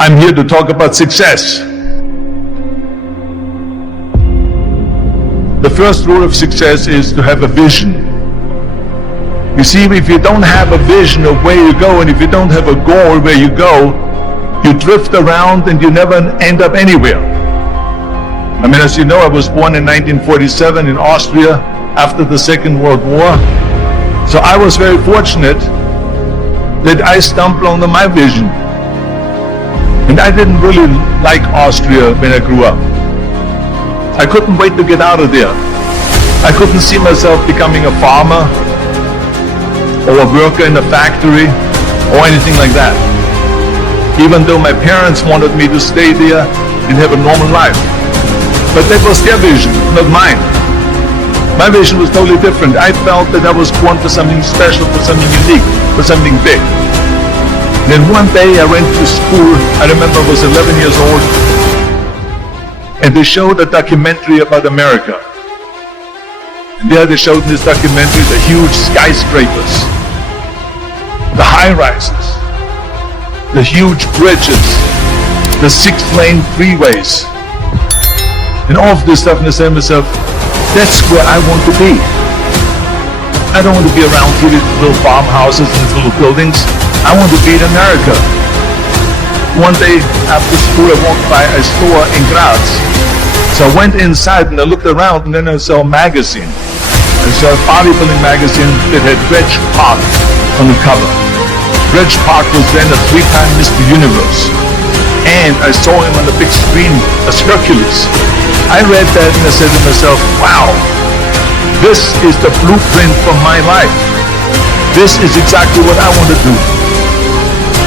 I'm here to talk about success. The first rule of success is to have a vision. You see, if you don't have a vision of where you go, and if you don't have a goal where you go, you drift around and you never end up anywhere. I mean, as you know, I was born in 1947 in Austria after the Second World War. So I was very fortunate that I stumbled onto my vision. And I didn't really like Austria when I grew up. I couldn't wait to get out of there. I couldn't see myself becoming a farmer or a worker in a factory or anything like that. Even though my parents wanted me to stay there and have a normal life. But that was their vision, not mine. My vision was totally different. I felt that I was born for something special, for something unique, for something big. Then one day I went to school, I remember I was 11 years old, and they showed a documentary about America. And there they showed in this documentary the huge skyscrapers, the high-rises, the huge bridges, the 6-lane freeways, and all of this stuff, and I said to myself, that's where I want to be. I don't want to be around here with little farmhouses and little buildings. I want to be in America. One day after school I walked by a store in Graz. So I went inside and I looked around, and then I saw a magazine. I saw a bodybuilding magazine that had Reg Park on the cover. Reg Park was then a 3-time Mr. Universe. And I saw him on the big screen as Hercules. I read that and I said to myself, wow, this is the blueprint for my life. This is exactly what I want to do.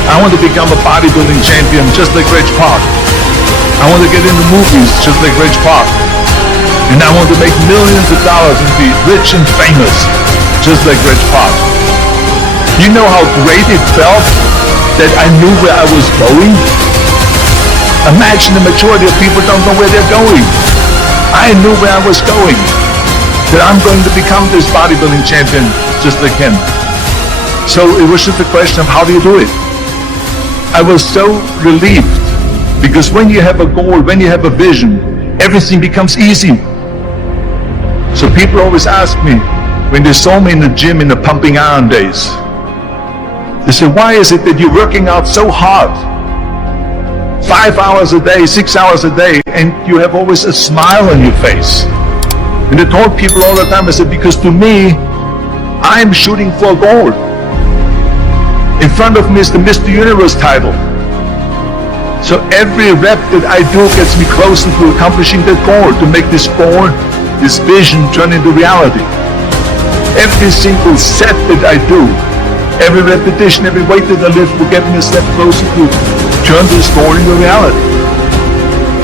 I want to become a bodybuilding champion just like Reg Park. I want to get into movies just like Reg Park. And I want to make millions of dollars and be rich and famous just like Reg Park. You know how great it felt that I knew where I was going? Imagine the majority of people don't know where they're going. I knew where I was going. That I'm going to become this bodybuilding champion just like him. So it was just a question of how do you do it? I was so relieved because when you have a goal, when you have a vision, everything becomes easy. So people always ask me, when they saw me in the gym in the pumping iron days, they say, why is it that you're working out so hard? 5 hours a day, 6 hours a day, and you have always a smile on your face. And I told people all the time, I said, because to me, I'm shooting for a goal. In front of me is the Mr. Universe title. So every rep that I do gets me closer to accomplishing that goal, to make this goal, this vision turn into reality. Every single set that I do, every repetition, every weight that I lift will get me a step closer to turn this goal into reality.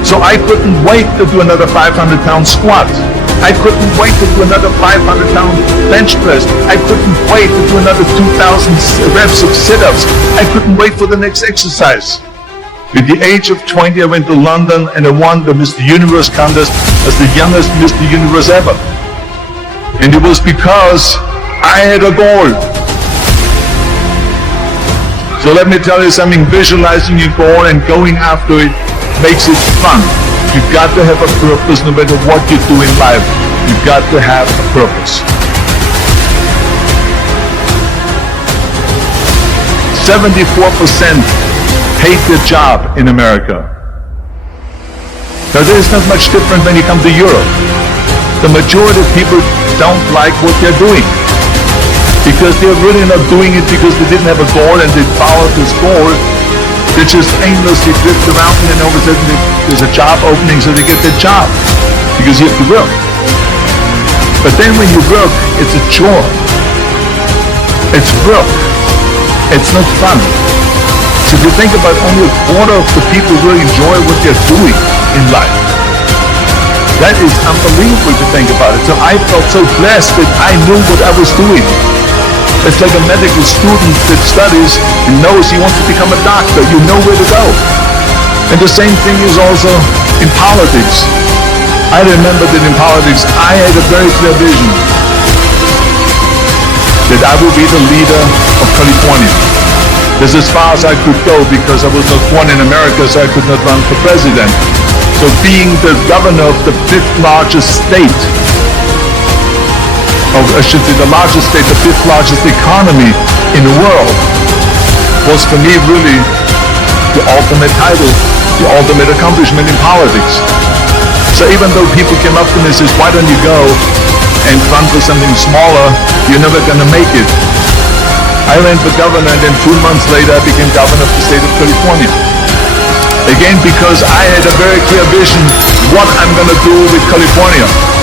So I couldn't wait to do another 500-pound squat. I couldn't wait to do another 500-pound bench press. I couldn't wait to do another 2,000 reps of sit-ups. I couldn't wait for the next exercise. At the age of 20, I went to London and I won the Mr. Universe contest as the youngest Mr. Universe ever. And it was because I had a goal. So let me tell you something, visualizing your goal and going after it makes it fun. You've got to have a purpose no matter what you do in life. You've got to have a purpose. 74% hate their job in America. Now there's not much different when you come to Europe. The majority of people don't like what they're doing because they're really not doing it because they didn't have a goal and they followed this goal. They just aimlessly drift around and then all of a sudden there's a job opening so they get their job because you have to work. But then when you work, it's a chore. It's work. It's not fun. So if you think about only a quarter of the people really enjoy what they're doing in life. That is unbelievable to think about it. So I felt so blessed that I knew what I was doing. It's like a medical student that studies and knows he wants to become a doctor. You know where to go. And the same thing is also in politics. I remember that in politics, I had a very clear vision that I will be the leader of California. This is as far as I could go because I was not born in America, so I could not run for president. So being the governor of the fifth largest state, or I should say the largest state, the fifth largest economy in the world, was for me really the ultimate title, the ultimate accomplishment in politics. So even though people came up to me and says, why don't you go and run for something smaller, you're never gonna make it. I ran for governor, and then 2 months later I became governor of the state of California. Again, because I had a very clear vision what I'm gonna do with California.